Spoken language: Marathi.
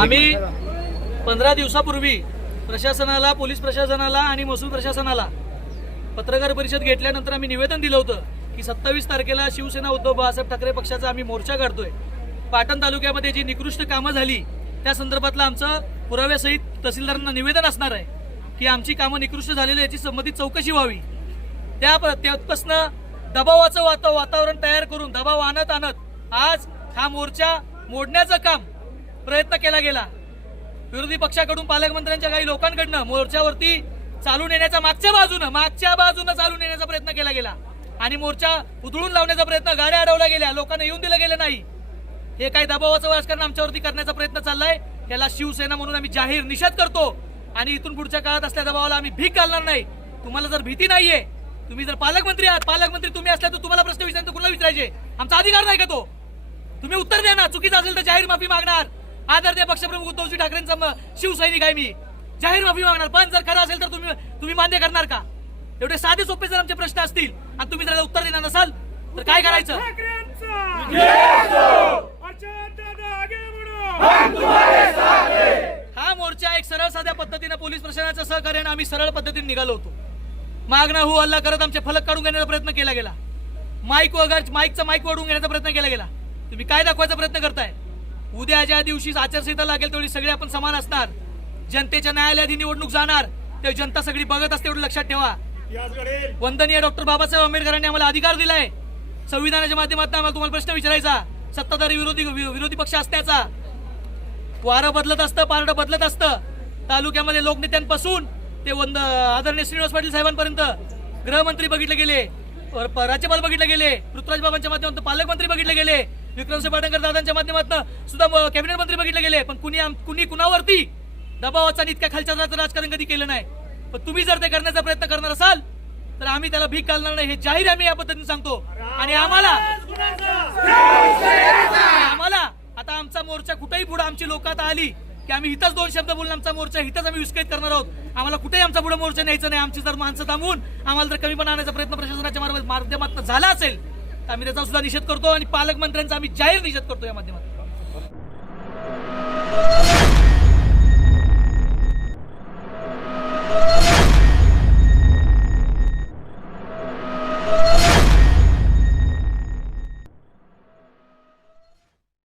आम्ही पंधरा दिवसापूर्वी प्रशासनाला पोलीस प्रशासनाला आणि महसूल प्रशासनाला पत्रकार परिषद घेतल्यानंतर आम्ही निवेदन दिलं होतं की सत्तावीस तारखेला शिवसेना उद्धव बाळासाहेब ठाकरे पक्षाचा आम्ही मोर्चा काढतोय पाटण तालुक्यामध्ये जी निकृष्ट कामं झाली त्या संदर्भातलं आमचं पुराव्यासहित तहसीलदारांना निवेदन असणार आहे की आमची कामं निकृष्ट झालेली याची संबंधित चौकशी व्हावी त्या त्यापासनं दबावाचं वातावरण तयार करून दबाव आणत आणत आज हा मोर्चा मोडण्याचं काम प्रयत्न केला गेला विरोधी पक्षाकडून पालकमंत्र्यांच्या काही लोकांकडनं मोर्चावरती चालून येण्याचा मागच्या बाजूनं मागच्या बाजूनं चालून येण्याचा प्रयत्न केला गेला आणि मोर्चा उधळून लावण्याचा प्रयत्न गाड्या अडवल्या गेल्या लोकांना येऊन दिलं गेलं नाही हे काही दबावाचं राजकारण आमच्यावरती करण्याचा प्रयत्न चाललाय याला शिवसेना म्हणून आम्ही जाहीर निषेध करतो आणि इथून पुढच्या काळात असल्या दबावाला आम्ही भीक घालणार नाही तुम्हाला जर भीती नाहीये तुम्ही जर पालकमंत्री आहात पालकमंत्री तुम्ही असल्या तर तुम्हाला प्रश्न विचारायचा पुन्हा विचारायचे आमचा अधिकार नाही का तो तुम्ही उत्तर द्या ना चुकीचं असेल तर जाहीर माफी मागणार आदरणीय पक्षप्रमुख उद्धवजी ठाकरेंचा शिवसैनिक आहे मी जाहीर माफी मागणार पण जर खरं असेल तर तुम्ही तुम्ही मान्य करणार का एवढे साधे सोपे जर आमचे प्रश्न असतील आणि तुम्ही जर उत्तर देणार नसाल तर काय करायचं हा मोर्चा एक सरळ साध्या पद्धतीने पोलीस प्रशासनाचं सहकार्याने आम्ही सरळ पद्धतीने निघालो होतो मागणं हो हल्ला करत आमचे फलक काढून घेण्याचा प्रयत्न केला गेला माईक वगैरे माईकचा माईक वाढून घेण्याचा प्रयत्न केला गेला तुम्ही काय दाखवायचा प्रयत्न करताय उद्या ज्या दिवशी आचारसंहिता लागेल तेवढी सगळे आपण समान असणार जनतेच्या न्यायालयात निवडणूक जाणार ते जनता सगळी बघत असते एवढं लक्षात ठेवा वंदनीय डॉक्टर बाबासाहेब आंबेडकरांनी आम्हाला अधिकार दिलाय संविधानाच्या माध्यमातून आम्हाला तुम्हाला प्रश्न विचारायचा सत्ताधारी विरोधी विरोधी पक्ष असत्याचा वारं बदलत असतं पारडं बदलत असतं तालुक्यामध्ये लोकनेत्यांपासून ते वंद आदरणीय श्रीनिवास पाटील साहेबांपर्यंत गृहमंत्री बघितले गेले राज्यपाल बघितले गेले ऋतुराज बाबांच्या माध्यमातून पालकमंत्री बघितले गेले विक्रमसिंह पाटणकर दादांच्या माध्यमातून सुद्धा कॅबिनेट मंत्री बघितले गेले पण कुणी कुणी कुणावरती दबावाचा इतक्या खालच्या राजकारण कधी केलं नाही पण तुम्ही जर ते करण्याचा प्रयत्न करणार असाल तर आम्ही त्याला भीक घालणार नाही हे जाहीर आम्ही या पद्धतीने सांगतो आणि आम्हाला आम्हाला आता आमचा मोर्चा कुठेही पुढे आमची लोक आता आली की आम्ही इथंच दोन शब्द बोलून आमचा मोर्चा इथंच आम्ही विस्कळीत करणार आहोत आम्हाला कुठेही आमचा पुढे मोर्चा न्यायचा नाही आमची जर माणसं थांबून आम्हाला जर पण आणायचा प्रयत्न प्रशासनाच्या माध्यमात झाला असेल आम्ही त्याचा सुद्धा निषेध करतो आणि पालकमंत्र्यांचा आम्ही जाहीर निषेध करतो या माध्यमातून